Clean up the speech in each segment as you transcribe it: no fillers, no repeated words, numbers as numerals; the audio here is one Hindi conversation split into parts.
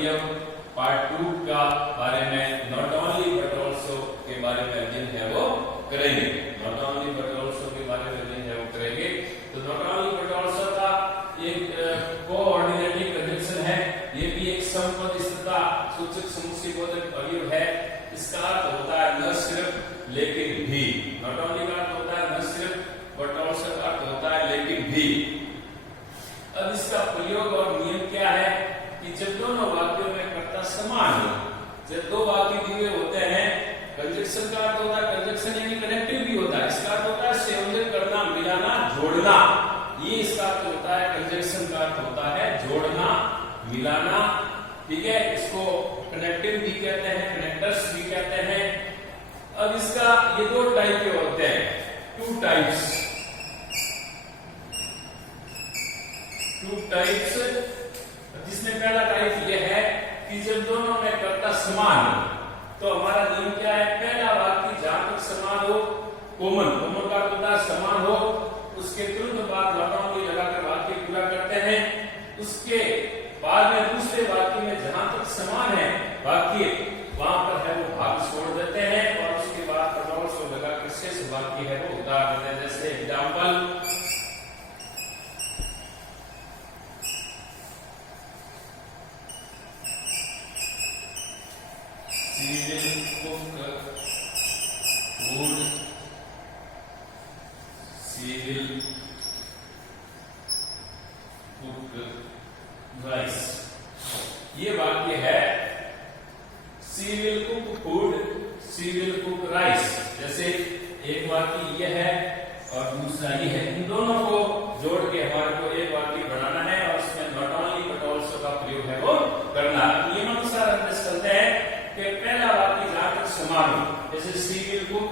अभी हम पार्ट 2 का बारे में नॉट ओनली बट ऑल्सो के बारे में अध्ययन है वो करेंगे। नॉट ओनली बट ऑल्सो के बारे में अध्ययन है वो करेंगे। तो नॉट ओनली बट ऑल्सो का एक कोऑर्डिनेटिंग कंजंक्शन है, ये भी एक समपदस्थता सूचक समुच्चय बोधक अवयव है। इसका अर्थ होता है न सिर्फ लेकिन भी। नॉट ओनली का अर्थ होता है न सिर्फ बट ऑल्सो का अर्थ होता है लेकिन भी। अब इसका प्रयोग और नियम क्या है कि जब दोनों वाक्यों में कर्ता समान हो, जब दो वाक्य दिए होते हैं, कंजंक्शन का अर्थ होता है कंजंक्शन यानी कनेक्टिव भी होता है। इसका अर्थ होता है संयोजन करना, मिलाना, जोड़ना। ये इसका अर्थ होता है कंजंक्शन का अर्थ होता है जोड़ना, मिलाना। ठीक है, इसको कनेक्टिव भी कहते हैं, कनेक्टर्स भी कहते हैं। अब इसका ये दो टाइप के होते हैं, टू टाइप्स जिसमें पहला टाइप ये है कि जब दोनों में कर्ता समान हो, तो हमारा नियम क्या है, पहला वाक्य जहां तक समान हो, कॉमन का होता समान हो, उसके तुरंत बाद नॉट ओनली लगाकर वाक्य पूरा करते हैं। उसके बाद में दूसरे वाक्य में जहां तक समान है वाक्य, वहां पर है वो भाग छोड़ देते हैं और उसके बाद बट ऑल्सो लगाकर शेष वाक्य है वो उतार देते हैं। जैसे example, she will cook food, she will cook rice। ये वाक्य है she will cook food, she will cook rice। जैसे एक वाक्य ये है और दूसरा ये है, इन दोनों को जोड़ के हमारे को एक वाक्य बनाना है और उसमें नॉट ओनली बट ऑल्सो का प्रयोग है वो करना। नियमानुसार हम करते हैं कि पहला वाक्य जहां तक समान हो, जैसे she will cook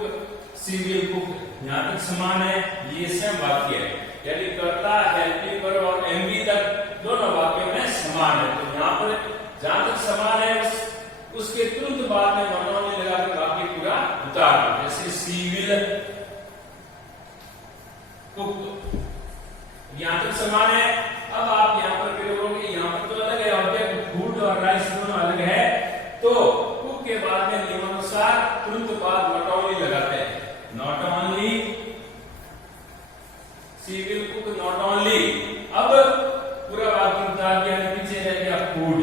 यहां तक समान है, ये सेम वाक्य है, यानी कर्ता, हेल्पिंग वर्ब और एमवी तक दोनों वाक्यों में समान है। तो यहाँ पर जहां तक समान है उसके तुरंत बाद में नॉट ओनली लगाकर वाक्य पूरा उतार दो। जैसे she will cook, यहां तक समान है। अब आप यहाँ पर प्रयोग करोगे, यहाँ पर तो अलग है ऑब्जेक्ट, फूड और राइस दोनों अलग है, तो कुक के बाद में नियमानुसार तुरंत बाद नॉट ओनली लगाते हैं। Not only she will cook, not only. अब पूरा वाक्य उतार दिया, पीछे रह गया फूड।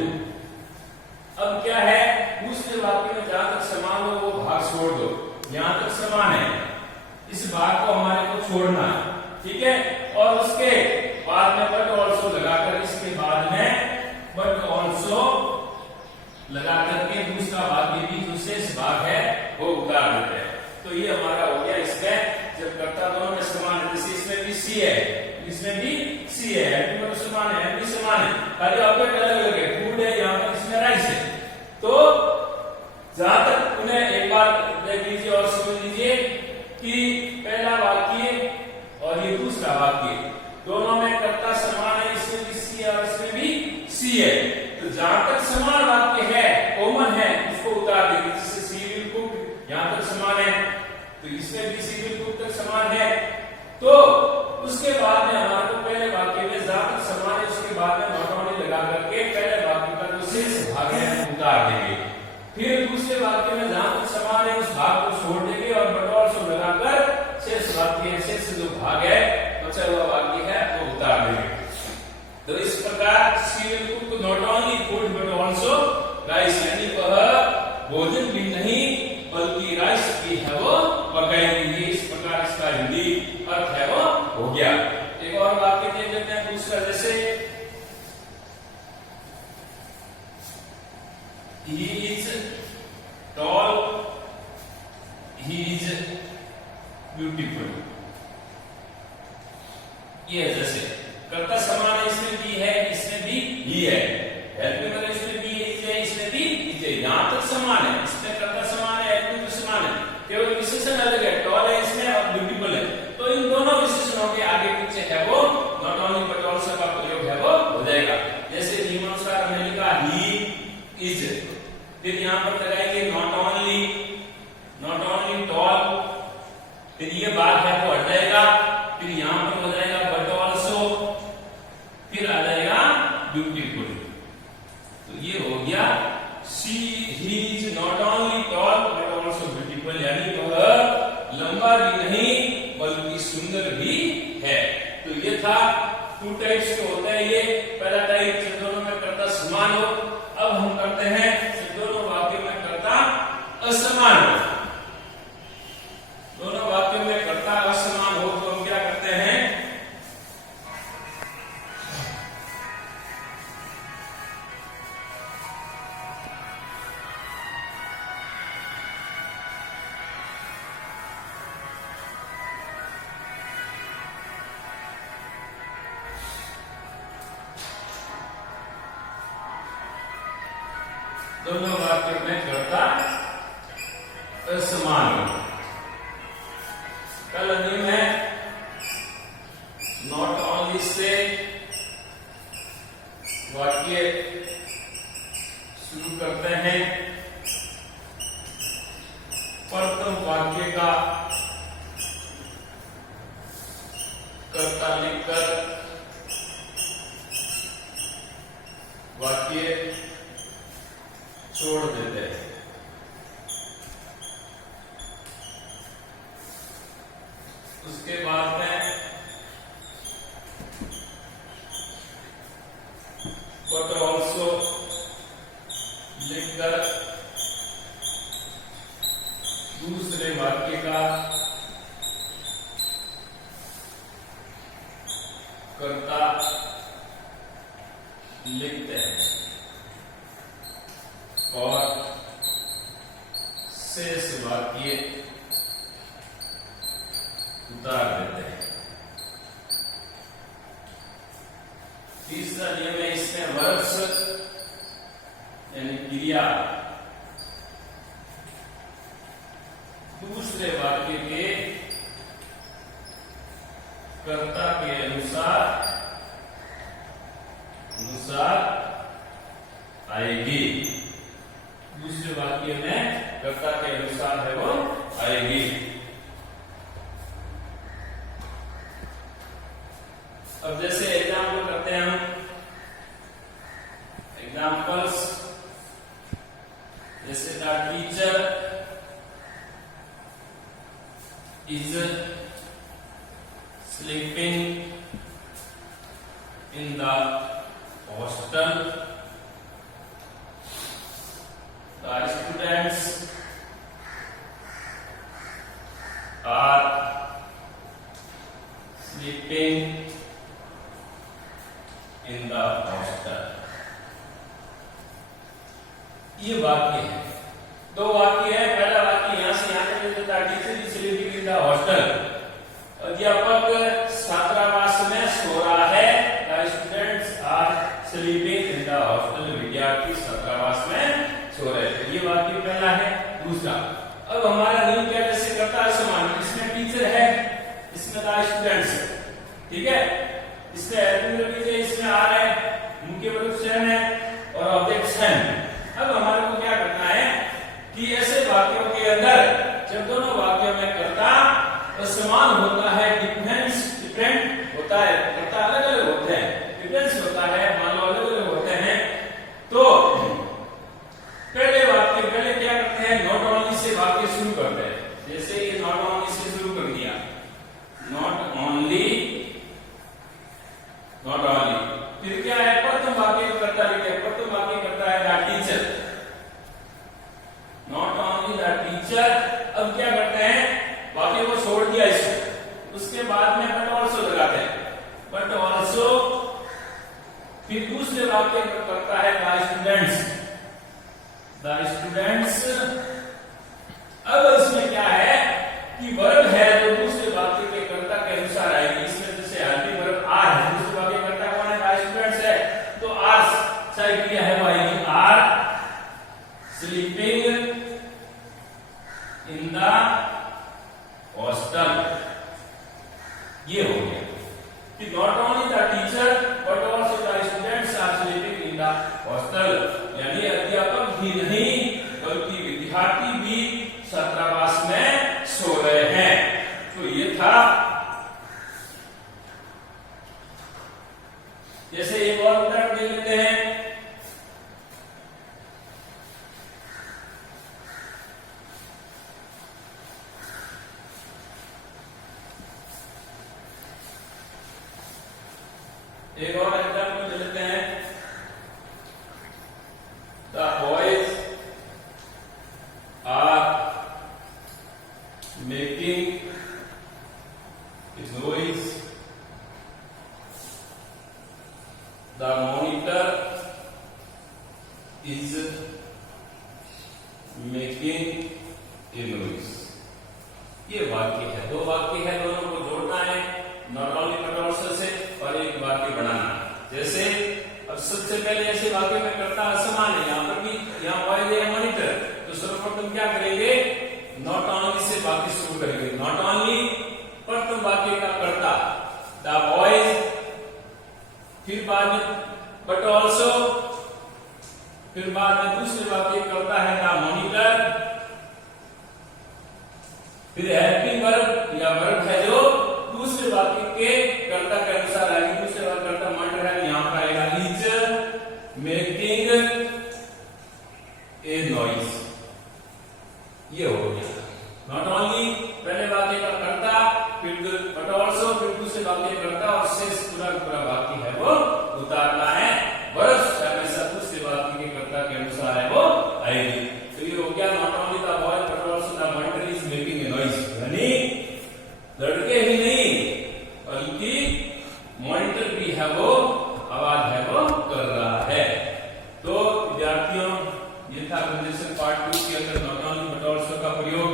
अब क्या है, दूसरे वाक्य में जहां तक समान हो वो भाग छोड़ दो। यहां तक समान है, इस भाग को हमारे को छोड़ना, ठीक है। और उसके बाद में बट ऑल्सो लगाकर, इसके बाद में बट ऑल्सो लगा करके दूसरा वाक्य भी जो शेष भाग है वो उतार देते हैं। तो ये हमारा हो गया इसमें जब कर्ता दोनों में समान है। जैसे इसमें भी सी है, इसमें भी सी है, हेल्पिंग वर्ब समान है, भी समान है, खाली ऑब्जेक्ट अलग अलग है, फूड है, यहाँ पर इसमें राइस है। तो जहां तक उन्हें एक बार देख लीजिए और समझ लीजिए कि पहला वाक्य और ये दूसरा वाक्य दोनों में कर्ता समान है, इसमें भी सी है और इसमें भी सी है। तो जहां तक समान वाक्य है, कॉमन है, उसको उतार देंगे। जैसे सी विल कुक यहां तक समान है, तो इसमें भी सी विल कुक तक समान है। तो उसके बाद में हमारे को पहले वाक्य में जहां तक समान है उसके बाद में नॉट ओनली लगा करके पहले वाक्य का जो शेष भाग है उतार देंगे। फिर दूसरे वाक्य में जहां तक समान है उस भाग को छोड़ देंगे और बट ऑल्सो लगाकर शेष वाक्य, शेष जो भाग है बचा हुआ वाक्य है वो उतार देंगे। तो इस प्रकार she will cook not only food but also rice, यानी वह भोजन भी नहीं बल्कि राइस भी है वो पकाएंगी। इस प्रकार इसका हिंदी अर्थ है वो हो गया। एक और वाक्य देख लेते हैं दूसरा, जैसे he is tall, he is beautiful। ये जैसे कर्ता समान है, इसमें भी है, इसमें भी ही है, हेल्पिंग वर्ब इसमें भी है, इसमें भी है, यहां तक समान है, इसमें कर्ता समान है, हेल्पिंग वर्ब समान है, केवल विशेषण अलग है, टॉल है इसमें और ब्यूटीफुल है। तो इन दोनों विशेषणों के आगे पीछे है वो नॉट ओनली बट ऑल्सो का प्रयोग है वो हो जाएगा। जैसे नियमानुसार हमने लिखा ही इज, फिर यहाँ पर लगाएंगे नॉट ओनली टॉल, फिर ये बात है वो हट जाएगा, फिर यहाँ पर हो जाएगा बट ऑल्सो, फिर आ जाएगा ब्यूटीफुल। तो ये हो गया टू टाइप्स के होते हैं ये। पहला टाइप जब दोनों में कर्ता समान हो। अब हम करते हैं जब दोनों वाक्यों में कर्ता असमान हो। दोनों वाक्यों में कर्ता असमान हो तो हम क्या करते हैं, दोनों वाक्यों में कर्ता असमान हो। पहला नियम है नॉट ओनली से वाक्य शुरू करते हैं। प्रथम वाक्य का कर्ता लिखकर वाक्य छोड़ देते हैं। उसके बाद में but also लिखकर दूसरे वाक्य का कर्ता लिखते हैं और शेष वाक्य उतार देते हैं। तीसरा नियम है इसमें वर्ब्स यानी क्रिया दूसरे वाक्य के कर्ता के अनुसार आएगी। दूसरे वाक्य में कर्ता के अनुसार है वो आएगी। अब जैसे एग्जाम्पल करते हैं हम, एग्जाम्पल्स जैसे the teacher is sleeping in the hostel, the students are sleeping in the hostel. ये वाक्य है, दो वाक्य है। पहला वाक्य यहां से यहां तक teacher is sleeping in the hostel, अध्यापक छात्रावास में सो रहा है। The students are sleeping in the hostel, विद्यार्थी छात्रावास में सो रहे हैं। ये वाक्य पहला है। दूसरा, अब हमारा नियम क्या, जैसे कर्ता असमान, इसमें टीचर है, इसमें द स्टूडेंट्स है, ठीक है। इसमें हेल्पिंग इसमें आ रहा है, मुख्य प्रश्न है और ऑब्जेक्ट है। अब हमारे को क्या करना है कि ऐसे वाक्यों के अंदर जब दोनों वाक्यों में कर्ता असमान होता है, डिफरेंट होता है, कर्ता अलग अलग होते हैं, डिफरेंस होता है, मान लो अलग अलग होते हैं, तो पहले क्या करते हैं, नॉट ओनली से वाक्य शुरू करते हैं। जैसे ये नॉट ओनली से शुरू कर दिया, नॉट ओनली, फिर क्या है, प्रथम वाक्य का कर्ता लिखे। प्रथम वाक्य करता है the teacher, not only the teacher. अब क्या करते हैं, वाक्य को छोड़ दिया इसमें, उसके बाद में बट ऑल्सो लगाते हैं, बट ऑल्सो। फिर दूसरे वाक्य का करता है द स्टूडेंट्स, द स्टूडेंट्स। अब इसमें क्या है कि वर्ब है तो दूसरे वाक्य के कर्ता के अनुसार आएगी। इसमें जैसे हेल्पिंग वर्ब आर है, दूसरे वाक्य कर्ता कौन है, द स्टूडेंट्स है, तो आर सही क्रिया है वो आएगी, are sleeping in the hostel. ये हो गया कि not only the teacher but also the students are sleeping in the hostel, यानी अध्यापक भी नहीं बल्कि विद्यार्थी भी छात्रावास में सो रहे हैं। तो ये था। जैसे एक और उदाहरण दे लेते हैं, is making a noise। ये वाक्य है, दो वाक्य है, दोनों को जोड़ना है not only but also say और एक वाक्य बनाना। जैसे अब सबसे पहले ऐसे वाक्य में कर्ता असमान है, यहाँ पर भी, यहाँ बॉयज है मॉनिटर, तो सर्वप्रथम क्या करेंगे, नॉट ओनली से वाक्य शुरू करेंगे। नॉट ओनली प्रथम वाक्य का कर्ता द बॉयज, फिर बाद में बट ऑल्सो, फिर बाद में दूसरे वाक्य करता है द मॉनिटर, फिर हेल्पिंग वर्ब या वर्ब है जो दूसरे वाक्य के कर्ता के अनुसार आएगी। दूसरे वाक्य कर्ता मॉनिटर है, यहां पर आएगा इज मेकिंग ए नॉइज। ये हो गया नॉट ओनली पहले वाक्य का कर्ता, फिर बट ऑल्सो, फिर दूसरे वाक्य कर्ता और शेष पूरा वाक्य है वो उतारना है। वर्ब हमेशा दूसरे वाक्य के कर्ता के अनुसार है वो आएगी। तो ये हो गया not only the boy but also the monitor is making a noise, यानी लड़के ही नहीं बल्कि मॉनिटर भी है वो आवाज है वो कर रहा है। तो विद्यार्थियों, ये था कंजंक्शन पार्ट 2 के अंदर नॉट ओनली बट ऑल्सो का प्रयोग।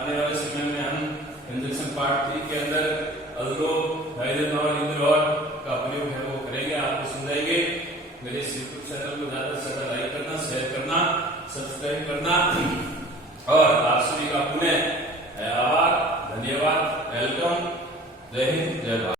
आने वाले समय में हम कंजंक्शन पार्ट 3 के अंदर अल्दो, हाइदर और इंदर और का प्रयोग है वो करेंगे, आपको समझाएंगे। मेरे इस यूट्यूब चैनल को ज्यादा से ज्यादा लाइक करना, शेयर करना, सब्सक्राइब करना और आप सभी का पुनः आभार, धन्यवाद, वेलकम, जय हिंद, जय भारत।